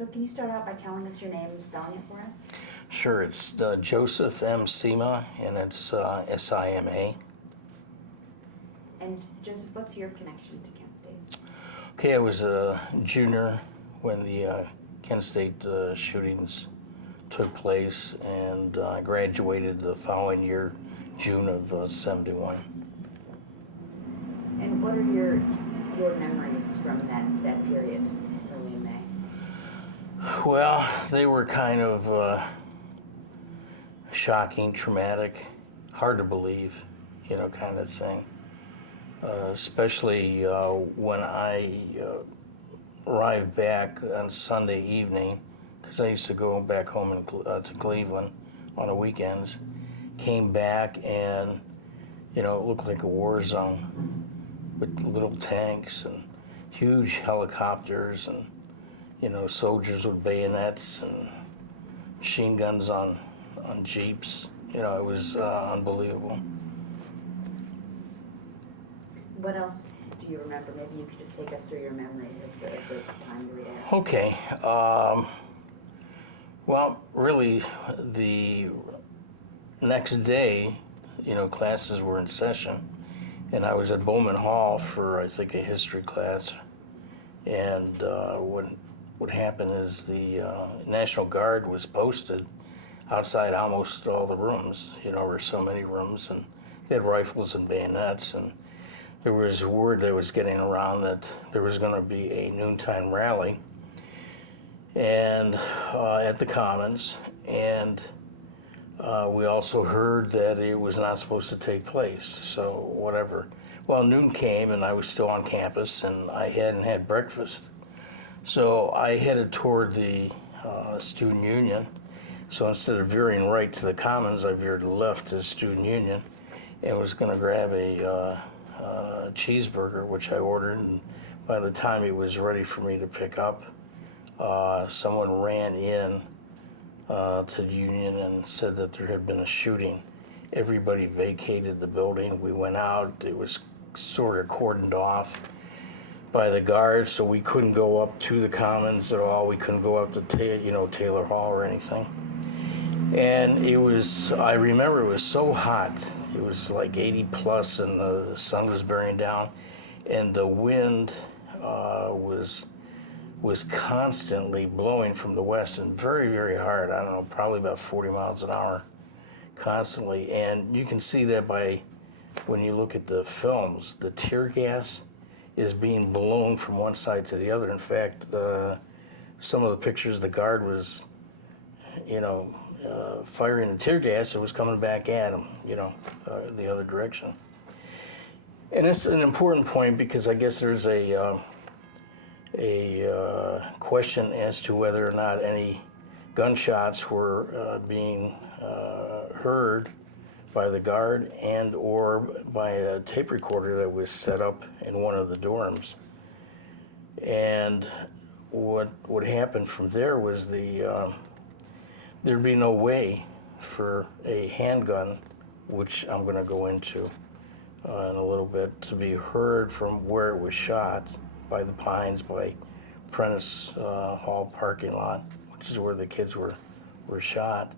So can you start out by telling us your name and spelling it for us? Sure, it's Joseph M. Sima, and it's S-I-M-A. And Joseph, what's your connection to Kent State? Okay, I was a junior when the Kent State shootings took place, and I graduated the following year, June of 71. And what are your memories from that period, early in May? Well, they were kind of shocking, traumatic, hard to believe, kind of thing. Especially when I arrived back on Sunday evening, because I used to go back home to Cleveland on the weekends. Came back and, it looked like a war zone with little tanks and huge helicopters and, soldiers with bayonets and machine guns on Jeeps. It was unbelievable. What else do you remember? Maybe you could just take us through your memory of the time you were there. Okay. Well, really, the next day, classes were in session, and I was at Bowman Hall for, I think, a history class. And what happened is the National Guard was posted outside almost all the rooms. There were so many rooms, and they had rifles and bayonets, and there was word that was getting around that there was going to be a noontime rally and at the Commons, and we also heard that it was not supposed to take place, so whatever. Well, noon came, and I was still on campus, and I hadn't had breakfast. So I headed toward the Student Union. So instead of veering right to the Commons, I veered left to the Student Union and was going to grab a cheeseburger, which I ordered, and by the time it was ready for me to pick up, someone ran in to the Union and said that there had been a shooting. Everybody vacated the building. We went out. It was sort of cordoned off by the guards, so we couldn't go up to the Commons at all. We couldn't go up to Taylor Hall or anything. And I remember it was so hot. It was like 80 plus, and the sun was bearing down, and the wind was constantly blowing from the west and very, very hard. I don't know, probably about 40 miles an hour, constantly. And you can see that when you look at the films, the tear gas is being blown from one side to the other. In fact, some of the pictures, the guard was, firing the tear gas, it was coming back at him, the other direction. And it's an important point because I guess there's a question as to whether or not any gunshots were being heard by the guard and or by a tape recorder that was set up in one of the dorms. And what happened from there was there'd be no way for a handgun, which I'm going to go into in a little bit, to be heard from where it was shot by the Pines, by Prentice Hall parking lot, which is where the kids were shot,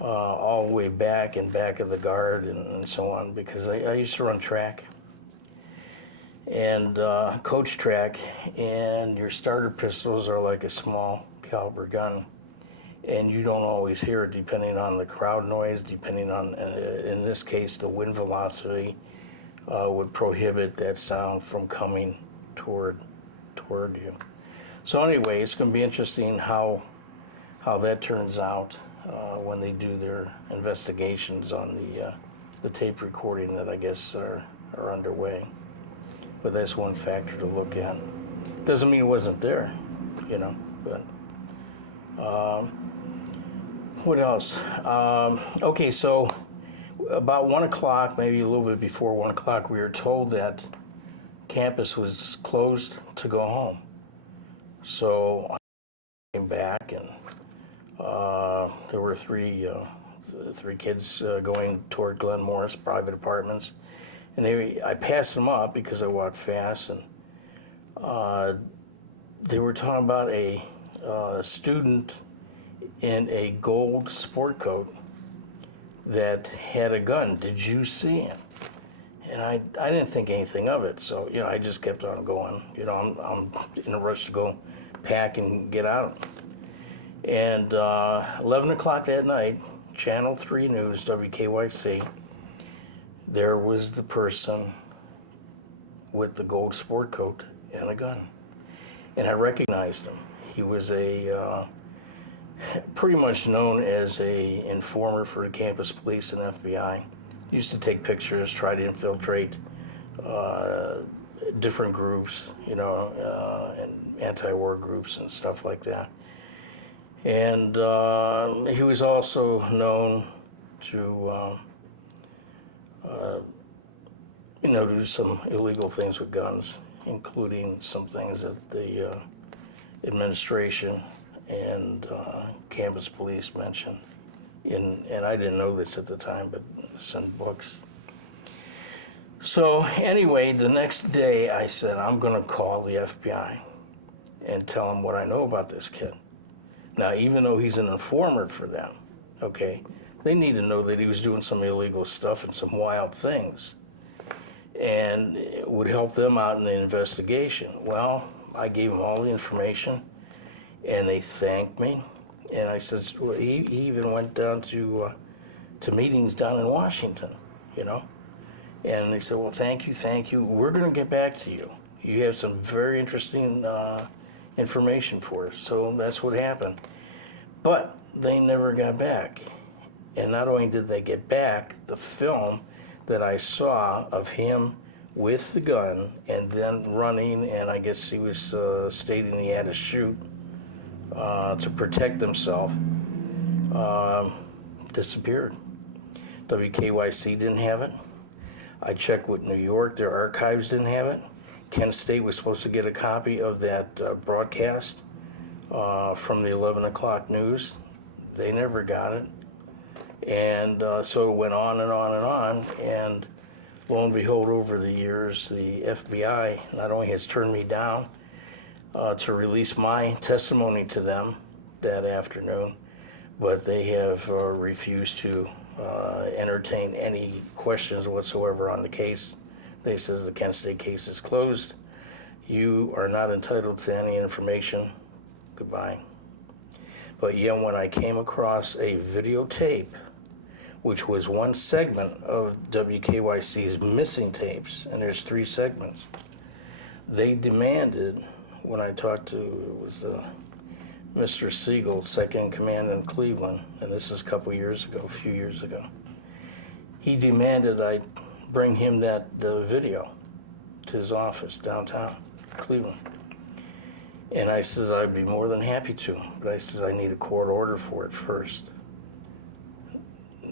all the way back and back of the guard and so on, because I used to run track and coach track, and your starter pistols are like a small caliber gun. And you don't always hear it depending on the crowd noise, depending on, in this case, the wind velocity would prohibit that sound from coming toward you. So anyway, it's going to be interesting how that turns out when they do their investigations on the tape recording that I guess are underway. But that's one factor to look at. Doesn't mean it wasn't there, but... what else? Okay, so about 1 o'clock, maybe a little bit before 1 o'clock, we were told that campus was closed to go home. So I came back, and there were three kids going toward Glen Morris private apartments, and I passed them up because I walked fast, and they were talking about a student in a gold sport coat that had a gun. Did you see him? And I didn't think anything of it, so I just kept on going. I'm in a rush to go pack and get out. And 11 o'clock that night, Channel 3 News, WKYC, there was the person with the gold sport coat and a gun. And I recognized him. He was pretty much known as a informer for the campus police and FBI. He used to take pictures, try to infiltrate different groups, and anti-war groups and stuff like that. And he was also known to, do some illegal things with guns, including some things that the administration and campus police mentioned. And I didn't know this at the time, but it's in books. So anyway, the next day I said, I'm going to call the FBI and tell them what I know about this kid. Now, even though he's an informer for them, okay, they need to know that he was doing some illegal stuff and some wild things, and it would help them out in the investigation. Well, I gave them all the information, and they thanked me. And I said, well, he even went down to meetings down in Washington, And they said, well, thank you. We're going to get back to you. You have some very interesting information for us. So that's what happened. But they never got back. And not only did they get back, the film that I saw of him with the gun and then running, and I guess he was stating he had to shoot to protect himself, disappeared. WKYC didn't have it. I checked with New York, their archives didn't have it. Kent State was supposed to get a copy of that broadcast from the 11 o'clock news. They never got it. And so it went on and on and on. And lo and behold, over the years, the FBI not only has turned me down to release my testimony to them that afternoon, but they have refused to entertain any questions whatsoever on the case. They says the Kent State case is closed. You are not entitled to any information. Goodbye. But yet when I came across a videotape, which was one segment of WKYC's missing tapes, and there's 3 segments, they demanded, when I talked to, it was Mr. Siegel, second in command in Cleveland, and this is a few years ago, he demanded I bring him the video to his office downtown Cleveland. And I says, I'd be more than happy to, but I says, I need a court order for it first.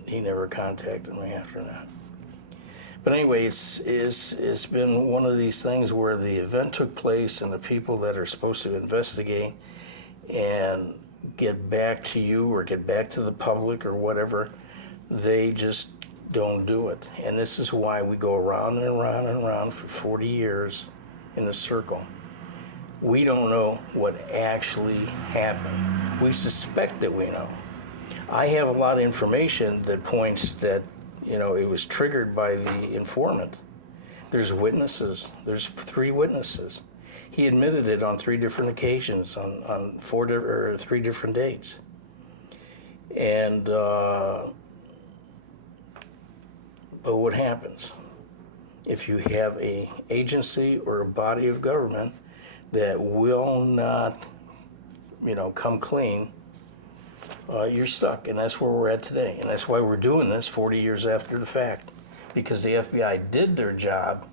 He never contacted me after that. But anyway, it's been one of these things where the event took place and the people that are supposed to investigate and get back to you or get back to the public or whatever, they just don't do it. And this is why we go around and around and around for 40 years in a circle. We don't know what actually happened. We suspect that we know. I have a lot of information that points that, it was triggered by the informant. There's witnesses. There's 3 witnesses. He admitted it on 3 different occasions, on 3 different dates. And, but what happens? If you have a agency or a body of government that will not, come clean, you're stuck, and that's where we're at today. And that's why we're doing this 40 years after the fact, because the FBI did their job,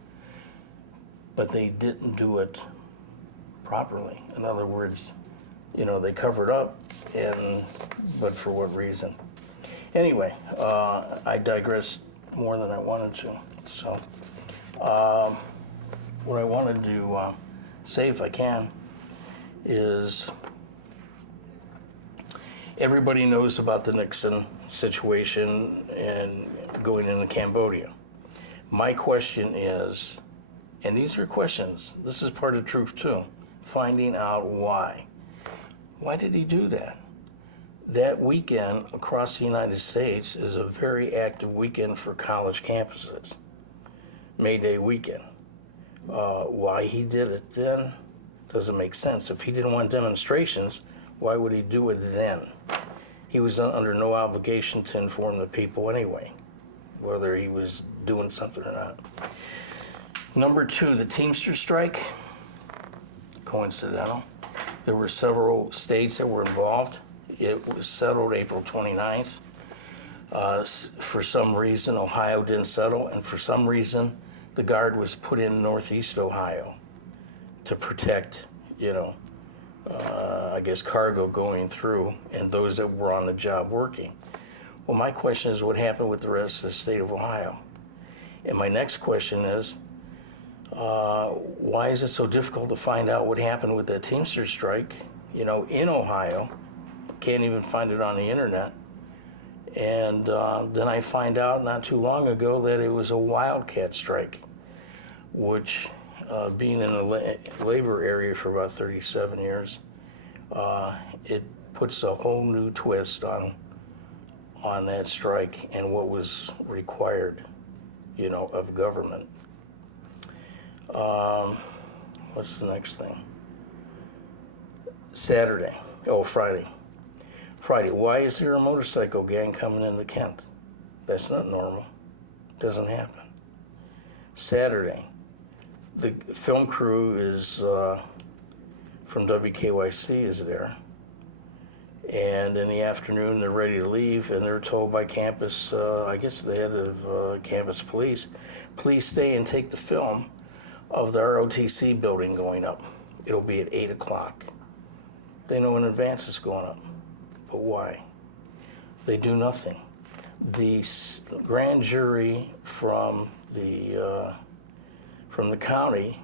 but they didn't do it properly. In other words, they covered up, but for what reason? Anyway, I digressed more than I wanted to. So, what I wanted to say, if I can, is everybody knows about the Nixon situation and going into Cambodia. My question is, and these are questions, this is part of truth too, finding out why. Why did he do that? That weekend across the United States is a very active weekend for college campuses. May Day weekend. Why he did it then doesn't make sense. If he didn't want demonstrations, why would he do it then? He was under no obligation to inform the people anyway, whether he was doing something or not. Number 2, the Teamster strike. Coincidental. There were several states that were involved. It was settled April 29th. For some reason, Ohio didn't settle, and for some reason, the Guard was put in Northeast Ohio to protect, I guess, cargo going through and those that were on the job working. Well, my question is, what happened with the rest of the state of Ohio? And my next question is, why is it so difficult to find out what happened with that Teamster strike, in Ohio? Can't even find it on the internet. And then I find out not too long ago that it was a wildcat strike, which, being in the labor area for about 37 years, it puts a whole new twist on that strike and what was required, of government. What's the next thing? Friday, why is there a motorcycle gang coming into Kent? That's not normal. Doesn't happen. Saturday, the film crew is from WKYC is there. And in the afternoon, they're ready to leave, and they're told by campus, I guess the head of campus police, please stay and take the film of the ROTC building going up. It'll be at 8 o'clock. They know in advance it's going up. But why? They do nothing. The grand jury from the county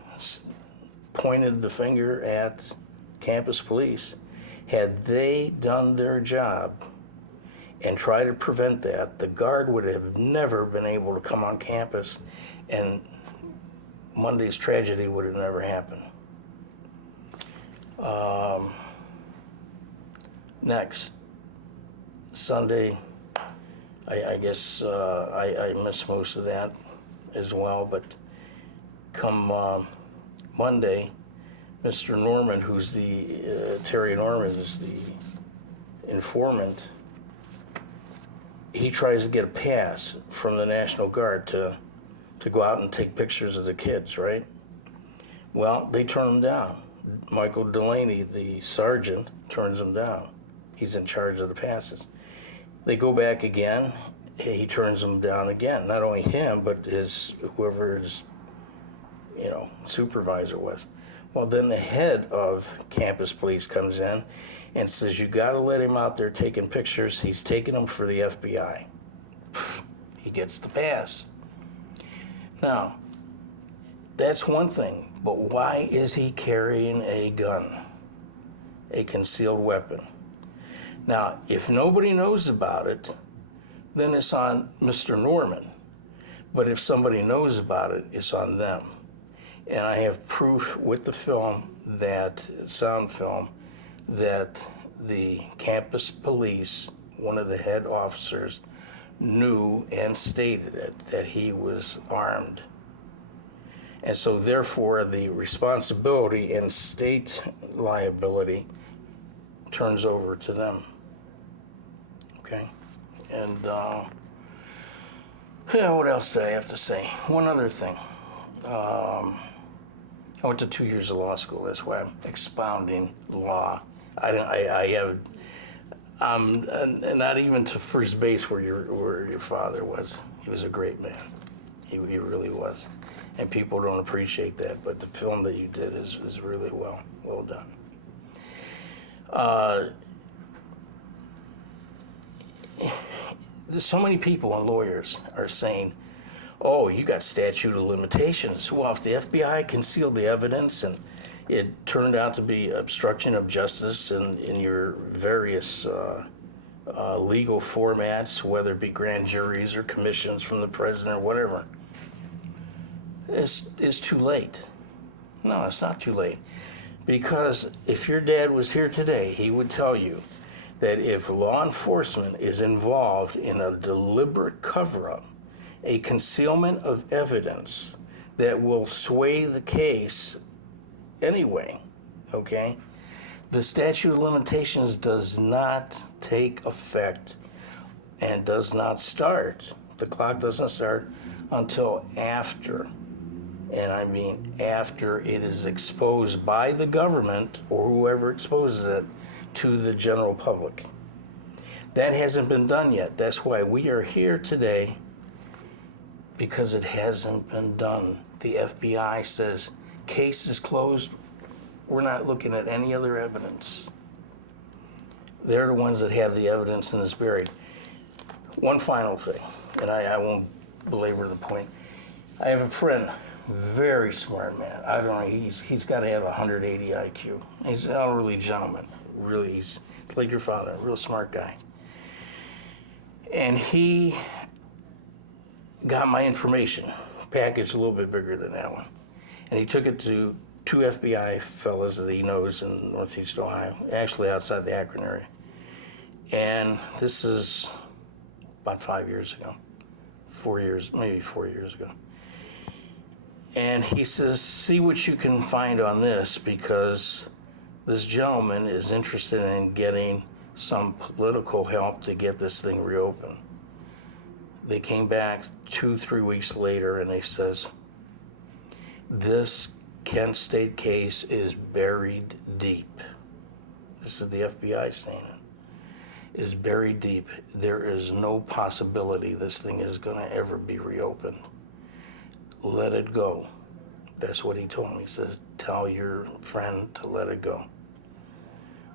pointed the finger at campus police. Had they done their job and tried to prevent that, the Guard would have never been able to come on campus, and Monday's tragedy would have never happened. Next, Sunday, I guess I missed most of that as well, but come Monday, Mr. Norman, who's Terry Norman is the informant, he tries to get a pass from the National Guard to go out and take pictures of the kids, right? Well, they turn him down. Michael Delaney, the sergeant, turns him down. He's in charge of the passes. They go back again. He turns them down again. Not only him, but whoever his, supervisor was. Well, then the head of campus police comes in and says, you got to let him out there taking pictures. He's taking them for the FBI. He gets the pass. Now, that's one thing, but why is he carrying a gun, a concealed weapon? Now, if nobody knows about it, then it's on Mr. Norman. But if somebody knows about it, it's on them. And I have proof with the film, sound film, that the campus police, one of the head officers, knew and stated it, that he was armed. And so therefore the responsibility and state liability turns over to them. Okay? And what else did I have to say? One other thing. I went to 2 years of law school. That's why I'm expounding law. I'm not even to first base where your father was. He was a great man. He really was. And people don't appreciate that, but the film that you did is really well done. There's so many people and lawyers are saying, oh, you got statute of limitations. Well, if the FBI concealed the evidence and it turned out to be obstruction of justice in your various legal formats, whether it be grand juries or commissions from the president or whatever, it's too late. No, it's not too late. Because if your dad was here today, he would tell you that if law enforcement is involved in a deliberate cover-up, a concealment of evidence that will sway the case anyway, okay, the statute of limitations does not take effect and does not start. The clock doesn't start until after, and I mean after it is exposed by the government or whoever exposes it to the general public. That hasn't been done yet. That's why we are here today, because it hasn't been done. The FBI says, case is closed. We're not looking at any other evidence. They're the ones that have the evidence and it's buried. One final thing, and I won't belabor the point. I have a friend, very smart man. I don't know, he's got to have 180 IQ. He's an elderly gentleman. Really, he's like your father, a real smart guy. And he got my information, packaged a little bit bigger than that one. And he took it to 2 FBI fellas that he knows in Northeast Ohio, actually outside the Akron area. And this is about 5 years ago, 4 years, maybe 4 years ago. And he says, see what you can find on this, because this gentleman is interested in getting some political help to get this thing reopened. They came back 2-3 weeks later and they says, this Kent State case is buried deep. This is the FBI saying it. Is buried deep. There is no possibility this thing is going to ever be reopened. Let it go. That's what he told me. He says, tell your friend to let it go.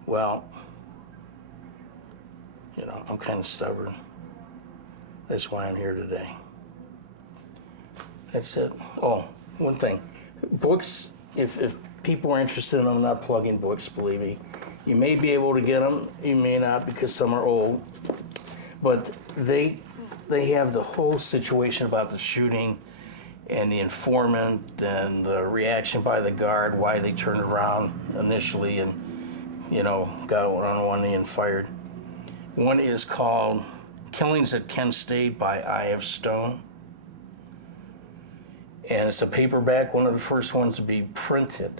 Well, you know, I'm kind of stubborn. That's why I'm here today. That's it. Oh, one thing. Books, if people are interested in them, I'm not plugging books, believe me. You may be able to get them, you may not, because some are old. But they have the whole situation about the shooting and the informant and the reaction by the guard, why they turned around initially and, you know, got on one knee and fired. One is called Killings at Kent State by I.F. Stone. And it's a paperback, one of the first ones to be printed.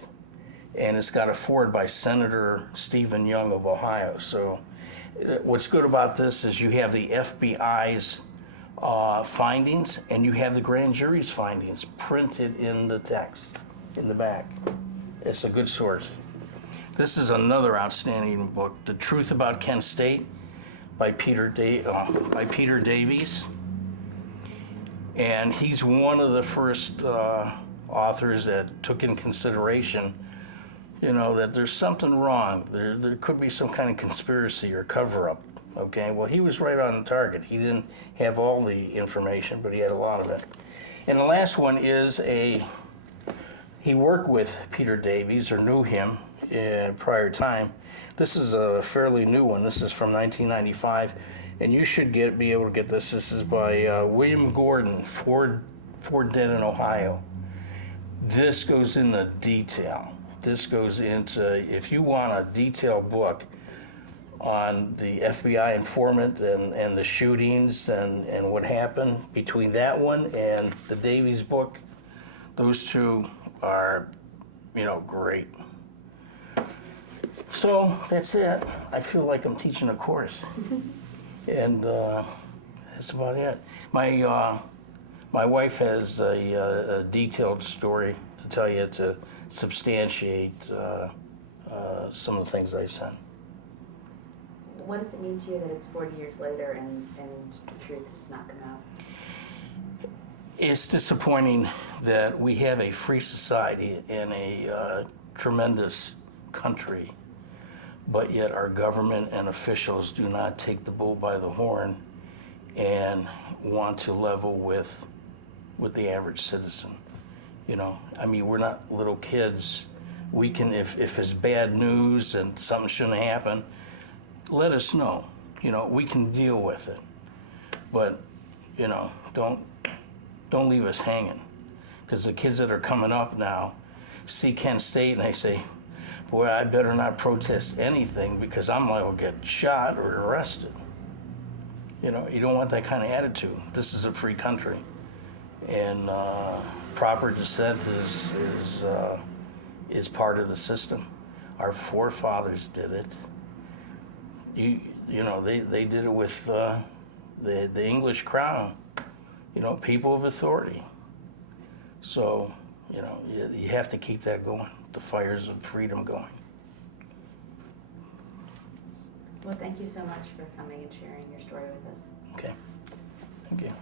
And it's got a foreword by Senator Stephen Young of Ohio. So what's good about this is you have the FBI's findings and you have the grand jury's findings printed in the text, in the back. It's a good source. This is another outstanding book, The Truth About Kent State by Peter Davies. And he's one of the first authors that took in consideration, you know, that there's something wrong. There could be some kind of conspiracy or cover-up, okay? Well, he was right on the target. He didn't have all the information, but he had a lot of it. And the last one is he worked with Peter Davies, or knew him in prior time. This is a fairly new one. This is from 1995, and you should be able to get this. This is by William Gordon, Ford Den in Ohio. This goes into detail. This goes into, if you want a detailed book on the FBI informant and the shootings and what happened between that one and the Davies book, those two are, you know, great. So that's it. I feel like I'm teaching a course. And that's about it. My wife has a detailed story to tell you to substantiate some of the things I said. What does it mean to you that it's 40 years later and the truth has not come out? It's disappointing that we have a free society in a tremendous country, but yet our government and officials do not take the bull by the horn and want to level with the average citizen. You know, I mean, we're not little kids. We can, if it's bad news and something shouldn't happen, let us know. You know, we can deal with it. But, you know, don't leave us hanging. Because the kids that are coming up now see Kent State and they say, boy, I better not protest anything because I'm liable to get shot or arrested. You know, you don't want that kind of attitude. This is a free country, and proper dissent is part of the system. Our forefathers did it. You know, they did it with the English crown. You know, people of authority. So, you know, you have to keep that going, the fires of freedom going. Well, thank you so much for coming and sharing your story with us. Okay, thank you.